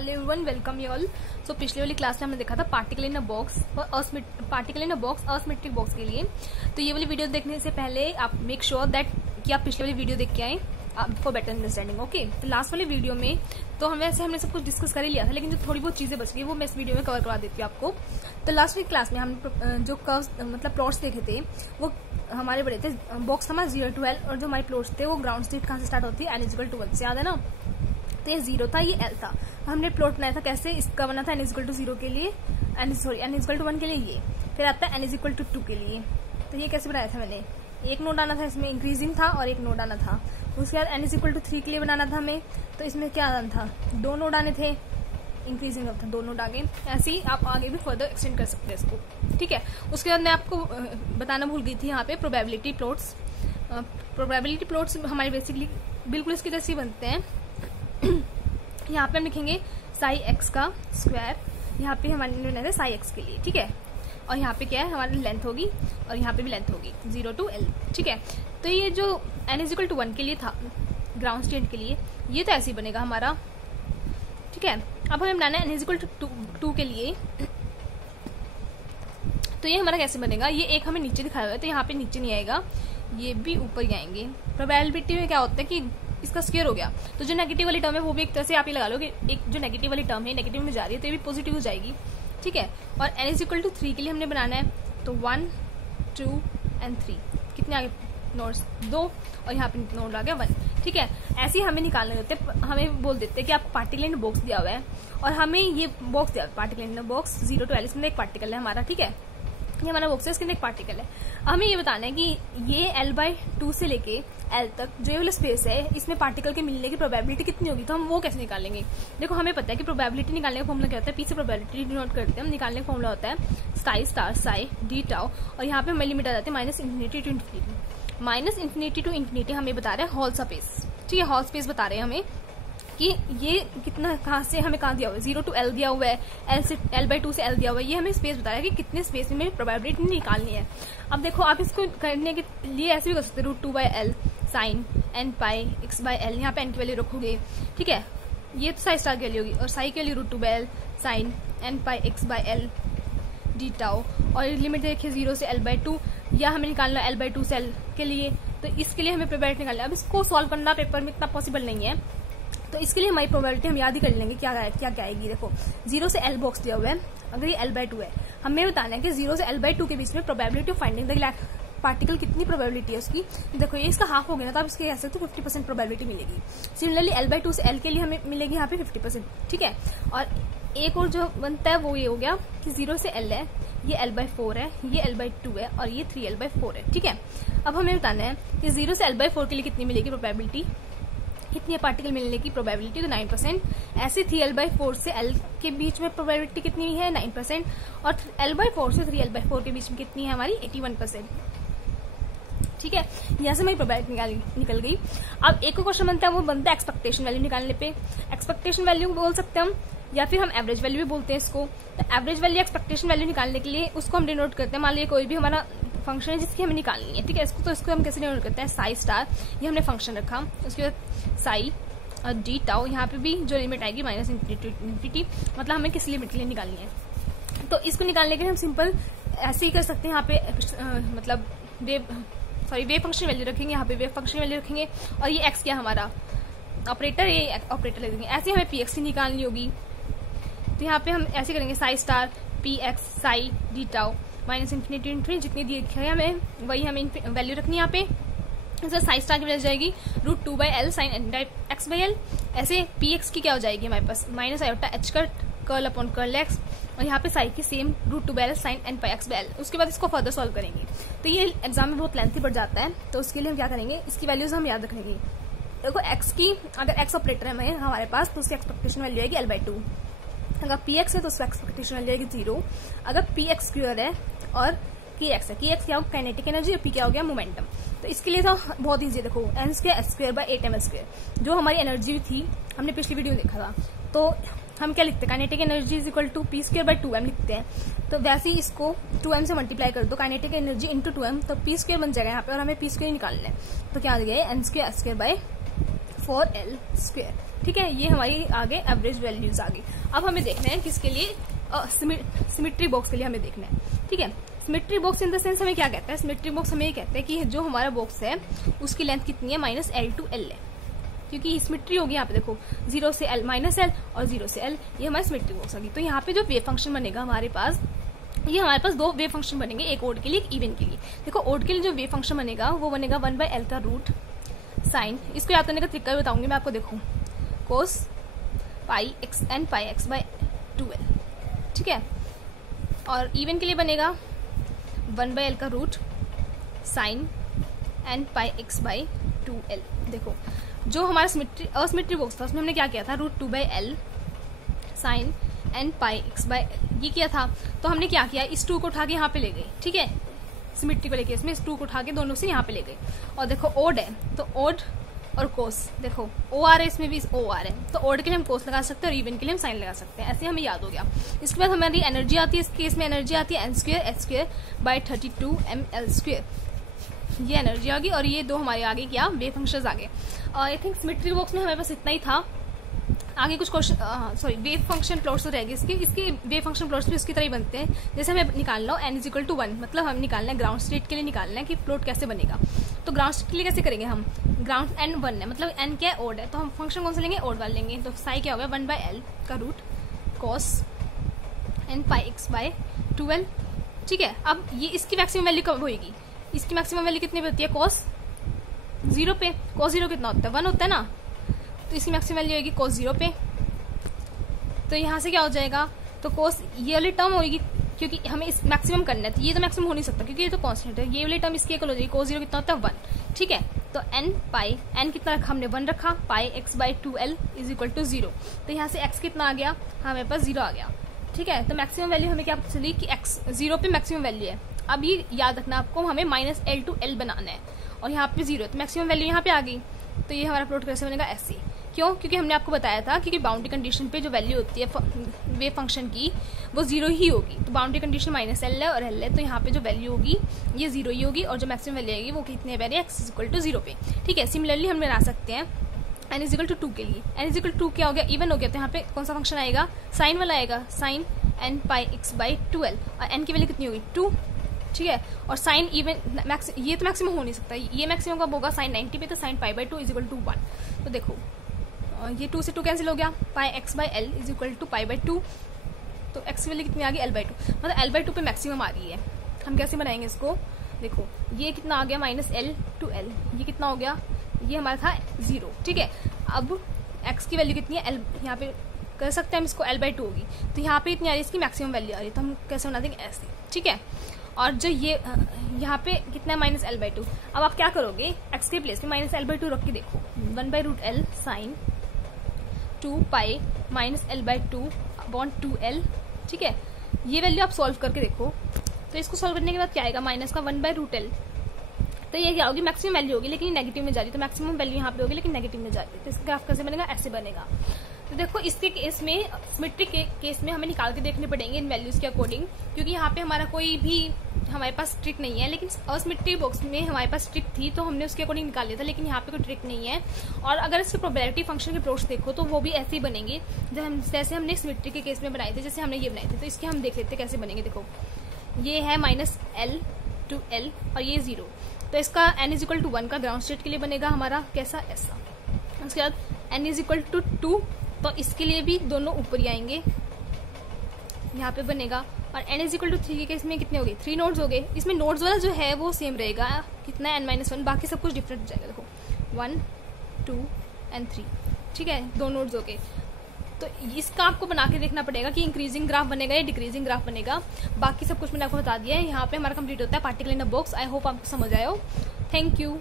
Hello everyone, welcome you all. So पिछले वाली class में हमने देखा था पार्टिकल इन अ बॉक्स और particle in a box asymmetric box के लिए। तो ये वाली वीडियो देखने से पहले आप मेक श्योर दैट कि आप पिछले वाली वीडियो देख के आए फॉर बेटर अंडरस्टैंडिंग। ओके, तो लास्ट वाली वीडियो में तो हमने सब कुछ डिस्कस कर ही लिया था, लेकिन जो थोड़ी बहुत चीजें बच गई वो मैं इस वीडियो में कवर करवा देती हूँ आपको। तो लास्ट वाली क्लास में हमने जो कर्व्स मतलब प्लॉट्स देखे थे वो हमारे बड़े थे। बॉक्स हमारा 0 to L और जो हमारे प्लॉट्स थे वो ग्राउंड स्टेट कहाँ से स्टार्ट होती है, n=1 से, याद है ना। तो ये 0 था, ये L था। हमने प्लॉट बनाया था कैसे, इसका बना था n=0 के लिए, n=1 के लिए ये, फिर आता है n=2 के लिए। तो ये कैसे बनाया था मैंने, एक नोड आना था, इसमें इंक्रीजिंग था और एक नोड आना था। उसके बाद n=3 के लिए बनाना था हमें, तो इसमें क्या आना था, 2 नोड आने थे, इंक्रीजिंग था, 2 नोड आगे। ऐसे ही आप आगे भी फर्दर एक्सटेंड कर सकते हैं इसको, ठीक है। उसके बाद मैं आपको बताना भूल गई थी यहाँ पे प्रोबेबिलिटी प्लॉट्स। प्रोबेबिलिटी प्लॉट्स हमारे बेसिकली बिल्कुल इसकी जैसे बनते हैं। यहाँ पे हम लिखेंगे साई x का स्क्वायर, यहाँ पे हमारे बनाया था साई x के लिए, ठीक है। और यहाँ पे क्या है, हमारी लेंथ होगी और यहाँ पे भी लेंथ होगी 0 to L, ठीक है। तो ये जो n=1 के लिए था ग्राउंड स्टेट के लिए, ये तो ऐसे ही बनेगा हमारा, ठीक है। अब हमें बनाना है n=2 के लिए। तो ये हमारा कैसे बनेगा, ये एक हमें नीचे दिखाया हुआ है तो यहाँ पे नीचे नहीं आएगा, ये भी ऊपर ही आएंगे। प्रोबेबिलिटी में क्या होता है कि इसका स्क्वायर हो गया, तो जो नेगेटिव वाली टर्म है वो भी एक तरह से आप ही लगा लो कि एक जो नेगेटिव वाली टर्म है नेगेटिव में जा रही है तो ये भी पॉजिटिव हो जाएगी, ठीक है। और n=3 के लिए हमने बनाना है तो 1 2 and 3, कितने आगे नोड्स 2 और यहाँ पे नोड आ गया 1, ठीक है। ऐसे ही हमें निकालने होते हैं, हमें बोल देते हैं कि आपको पार्टिकल इन बॉक्स दिया हुआ है और हमें ये बॉक्स दिया हुआ है particle in box 0 to L, इसमें एक पार्टिकल है हमारा, ठीक है। ये हमारा बॉक्स है, इसके अंदर एक पार्टिकल है। हमें ये बताना है कि ये L/2 से लेके L तक जो ये वाला स्पेस है इसमें पार्टिकल के मिलने की प्रोबेबिलिटी कितनी होगी, तो हम वो कैसे निकालेंगे। देखो हमें पता है कि प्रोबेबिलिटी निकालने का फॉर्मूला क्या होता है, पीछे प्रोबेबिलिटी डिनोट करते हैं हम, निकालने का फॉर्मूला होता है sky star Sai D tau, और यहाँ पे हमें लिमिट आ जाती है -∞ to ∞। -∞ to ∞ हमें बता रहे हैं हॉल स्पेस, ठीक है। हॉल स्पेस बता रहे हैं हमें कि ये कितना कहाँ से हमें कहाँ दिया हुआ है, 0 to L दिया हुआ है, L/2 से L दिया हुआ है, ये हमें स्पेस बता रहा है कि कितने स्पेस में प्रोबेबिलिटी निकालनी है। अब देखो आप इसको करने के लिए ऐसे भी कर सकते हो, √2/L साइन n/x/L, यहाँ पे n की वैल्यू रखोगे, ठीक है। ये तो साई स्टार की वैल्यू होगी और साई के लिए √2/L sine n/x/L D tau, और लिमिट देखिए 0 से L/2, या हमें निकालना L/2 से L के लिए, तो इसके लिए हमें प्रोबेबिलिटी निकालना है। अब इसको सॉल्व करना पेपर में इतना पॉसिबल नहीं है, तो इसके लिए हमारी प्रोबेबिलिटी हम याद ही कर लेंगे क्या आएगी। देखो 0 से L बॉक्स दिया हुआ है, अगर ये L/2 है, हमें बताना है कि 0 से L/2 के बीच में probability of finding the particle कितनी प्रोबेबिलिटी है उसकी। देखो ये इसका हाफ हो गया ना, तो आप इसके कह सकते हो 50% प्रोबेबिलिटी मिलेगी। सिमिलरली L/2 से L के लिए हमें मिलेगी यहाँ पे 50%, ठीक है। और एक और जो बनता है वो ये हो गया कि 0 से L है, ये L/4 है, ये L/2 है और ये 3L/4 है, ठीक है। अब हमें बताना है कि 0 से L/4 के लिए कितनी मिलेगी प्रोबेबिलिटी, कितनी पार्टिकल मिलने की प्रोबेबिलिटी, तो 9%। ऐसे 3L/4 से L के बीच में प्रोबेबिलिटी कितनी है 9%, और L/4 से 3L/4 के बीच में कितनी है हमारी 81%, ठीक है। यहाँ से हमारी प्रोबेबिलिटी निकल गई। अब एक और क्वेश्चन बनता है, वो बनता है एक्सपेक्टेशन वैल्यू निकालने पे। एक्सपेक्टेशन वैल्यू बोल सकते हैं हम, या फिर हम एवरेज वैल्यू भी बोलते हैं इसको। तो एवरेज वैल्यू एक्सपेक्टेशन वैल्यू निकालने के लिए उसको हम डिनोट करते हैं, मान लीजिए कोई भी हमारा फंक्शन है जिसकी हमें निकालनी है, ठीक है। इसको हम कैसे डिनोट करते हैं, साई स्टार, ये हमने फंक्शन रखा, उसके बाद साई और डी टाउ, यहाँ पे भी जो लिमिट आएगी -∞ to ∞, मतलब हमें किस लिमिट के लिए निकालनी है। तो इसको निकालने के लिए हम सिंपल ऐसे ही कर सकते हैं, यहाँ पे मतलब वेव फंक्शन वैल्यू रखेंगे, यहाँ पे वेव फंक्शन वैल्यू रखेंगे, और ये एक्स क्या हमारा ऑपरेटर, ये ऑपरेटर लगेंगे। ऐसे हमें px की निकालनी होगी, तो यहाँ पे हम ऐसे करेंगे Sai star px Sai D tau -∞ to ∞, जितनी दी है हमें वही हमें वैल्यू रखनी है यहाँ पे। जैसे साई स्टार की वैल्यू जाएगी √2/L साइन n/x/L, ऐसे px की क्या हो जाएगी हमारे पास -i/h curl upon curl x, और यहाँ पे साई की सेम √2/L साइन n/x/L। उसके बाद इसको फर्दर सॉल्व करेंगे। तो ये एग्जाम में बहुत लेंथी बढ़ जाता है, तो उसके लिए हम क्या करेंगे, इसकी वैल्यूज हम याद रखेंगे। देखो x की, अगर x ऑपरेटर है हमारे पास तो उसकी एक्सपेक्टेशन वैल्यू आएगी L/2, अगर px है तो उसका एक्सपेक्टेशन वैल्यू आएगी 0, अगर px स्क्वायर है और kx है, kx क्या हो काइनेटिक एनर्जी और p क्या हो गया मोमेंटम। तो इसके लिए तो बहुत ईजी, देखो n²h²/8ml², जो हमारी एनर्जी थी हमने पिछली वीडियो में देखा था, तो हम क्या लिखते हैं, काइनेटिक एनर्जी = p²/2m लिखते हैं। तो वैसे ही इसको 2m से मल्टीप्लाई कर दो, काइनेटिक एनर्जी × 2m, तो p² बन जाएगा यहाँ पे, और हमें p² निकालना है। तो क्या आ गया n²h²/4L², ठीक है, ये हमारी आगे एवरेज वैल्यूज आ गई। अब हमें देखना है किसके लिए, सिमेट्री बॉक्स के लिए हमें देखना है। ठीक है, symmetry box in the sense हमें क्या कहता है, सिमेट्री बॉक्स हमें ये कहता है कि जो हमारा बॉक्स है उसकी लेंथ कितनी है, -L to L है, क्योंकि सिमेट्री होगी यहाँ पे देखो 0 से L -L और 0 से L, ये हमारी सिमेट्री बॉक्स होगी। तो यहाँ पे जो वेव फंक्शन बनेगा हमारे पास, ये हमारे पास दो वेव फंक्शन बनेंगे, एक ओड के लिए एक इवन के लिए। देखो ओड के लिए जो वेव फंक्शन बनेगा वो बनेगा 1/L का रूट साइन, इसको याद करने का तरीका भी बताऊंगी मैं आपको, देखो कोस पाई एक्स एन पाई एक्स बाय 2L। ठीक है, और इवन के लिए बनेगा 1/L का रूट साइन एन पाई एक्स बाय 2L। देखो जो हमारा असिमेट्री बॉक्स था उसमें हमने क्या किया था, √2/L साइन एन पाई एक्स बाय ये किया था। तो हमने क्या किया, इस 2 को उठा के यहाँ पे ले गए। ठीक है, सिमेट्री वाले केस में इस 2 को उठा के दोनों से यहाँ पे ले गए। और देखो ओड है तो ओड और कोस, देखो ओ आर है, इसमें भी ओ आर है, तो ओड के लिए हम कोस लगा सकते हैं और इवन के लिए हम साइन लगा सकते हैं। ऐसे हमें याद हो गया। इसके बाद हमारी एनर्जी आती है, इस केस में एनर्जी आती है n²h² / 32mL²। ये एनर्जी आ गई और ये दो हमारे आगे क्या वेव फंक्शंस आ गए। आई थिंक सिमेट्री बॉक्स में हमारे पास इतना ही था। आगे कुछ question sorry wave function plots तो रहेंगे, इसके वेव फंक्शन प्लॉट्स भी उसकी तरह ही बनते हैं। जैसे हमें निकालना हो n = 1, मतलब हम निकालना है ग्राउंड स्टेट के लिए निकालना है कि प्लॉट कैसे बनेगा। तो ग्राउंड स्टेट के लिए कैसे करेंगे हम, ग्राउंड n 1 है, मतलब n क्या है, ओड है, तो हम फंक्शन कौन सा लेंगे, ओड वाला लेंगे। तो साई क्या हो गया, 1/L का रूट कॉस n पाई एक्स बाय 2L। ठीक है, अब ये इसकी मैक्सिमम वैल्यू कब होगी, इसकी मैक्सिमम वैल्यू कितनी होती है, cos 0 पे। cos 0 कितना होता है, 1 होता है ना, तो इसकी मैक्सिमम वैल्यू होगी cos 0 पे। तो यहाँ से क्या हो जाएगा, तो cos ये वाली टर्म होगी, क्योंकि हमें इस मैक्सिमम करना है, तो ये तो मैक्सिमम हो नहीं सकता क्योंकि ये तो कांस्टेंट है। ये वाली टर्म इसकी इक्वल हो जाएगी, cos 0 कितना होता है 1। ठीक है, तो n पाई n कितना रखा हमने, 1 रखा, पाई एक्स बाय 2L = 0। तो यहाँ से x कितना आ गया, हमारे पास 0 आ गया। ठीक है, तो मैक्सिमम वैल्यू हमें क्या पता चली कि x 0 पे मैक्सिमम वैल्यू है। अब ये याद रखना आपको, हमें -L to L बनाना है और यहाँ पे 0 है, तो मैक्सिमम वैल्यू यहाँ पे आ गई। तो ये हमारा प्लॉट कैसे बनेगा, ऐसे। क्यों, क्योंकि हमने आपको बताया था क्योंकि बाउंड्री कंडीशन पे जो वैल्यू होती है वेव फंक्शन की वो 0 ही होगी। तो बाउंड्री कंडीशन -L है और L है, तो यहाँ पे जो वैल्यू होगी ये 0 ही होगी और जो मैक्सिमम वैल्यू आएगी वो कितनी है, x = 0 पे। ठीक है, सिमिलरली हम बना सकते हैं n = 2 के लिए। n = 2 क्या हो गया, इवन हो गया, तो यहाँ पे कौन सा फंक्शन आएगा, साइन वाला आएगा, साइन n पाई एक्स बाय 2L और n की वैल्यू कितनी होगी 2। ठीक है, और साइन इवन ये तो मैक्सिमम हो नहीं सकता, ये मैक्सिमम कब होगा, साइन 90 पे, तो साइन पाई बाय 2 = 1। तो देखो ये 2 से 2 कैंसिल हो गया, pi X by L = pi by 2। तो x की वैल्यू कितनी आ गई, L/2, मतलब L/2 पे मैक्सिमम आ रही है। हम कैसे बनाएंगे इसको, देखो ये कितना आ गया, -L to L, ये कितना हो गया, ये हमारा था 0। ठीक है, अब x की वैल्यू कितनी है, L यहाँ पे कर सकते हैं हम इसको, L/2 होगी, तो यहाँ पे इतनी आ रही है, इसकी मैक्सिमम वैल्यू आ रही है, तो हम कैसे बना देंगे, ऐसे। ठीक है, और जो ये यहाँ पे कितना है, -L/2। अब आप क्या करोगे, x के प्लेस में -L/2 रख के देखो, 1/√L साइन 2 पाई -L/2 अपॉन 2L। ठीक है, ये वैल्यू आप सॉल्व करके देखो, तो इसको सॉल्व करने के बाद क्या आएगा, माइनस का 1/√L। तो ये क्या होगी, मैक्सिमम वैल्यू होगी लेकिन नेगेटिव में जा रही है, तो मैक्सिमम वैल्यू यहाँ पे होगी लेकिन नेगेटिव में जा रही है। तो इसका ग्राफ कैसे बनेगा, ऐसे बनेगा। तो देखो इसके केस में, सिमेट्रिक के केस में हमें निकाल के देखने पड़ेंगे इन वैल्यूज के अकॉर्डिंग, क्योंकि यहाँ पे हमारा कोई भी हमारे पास ट्रिक नहीं है। लेकिन असिमेट्रिक बॉक्स में हमारे पास ट्रिक थी तो हमने उसके अकॉर्डिंग निकाल लिया था, लेकिन यहाँ पे कोई ट्रिक नहीं है। और अगर इसके प्रोबेबिलिटी फंक्शन के प्लॉट्स देखो तो वो भी ऐसे ही बनेंगे जैसे हमने सिमेट्रिक के केस में बनाए थे, जैसे हमने ये बनाए थे। तो इसके हम देख लेते कैसे बनेंगे। देखो ये है -L to L और ये 0, तो इसका n = 1 का ग्राउंड स्टेट के लिए बनेगा हमारा कैसा, ऐसा। उसके बाद n = 2, तो इसके लिए भी दोनों ऊपर ही आएंगे, यहाँ पे बनेगा। और n = 3 के केस में कितने हो गए, 3 नोड्स हो गए। इसमें नोड्स वाला जो है वो सेम रहेगा, कितना है n-1, बाकी सब कुछ डिफरेंट हो जाएगा। देखो 1 2 and 3, ठीक है, 2 नोड्स हो गए। तो इसका आपको बना के देखना पड़ेगा कि इंक्रीजिंग ग्राफ बनेगा या डिक्रीजिंग ग्राफ बनेगा। बाकी सब कुछ मैंने आपको बता दिया है। यहाँ पे हमारा कंप्लीट होता है particle in a box. I hope आपको समझ आया हो। Thank you.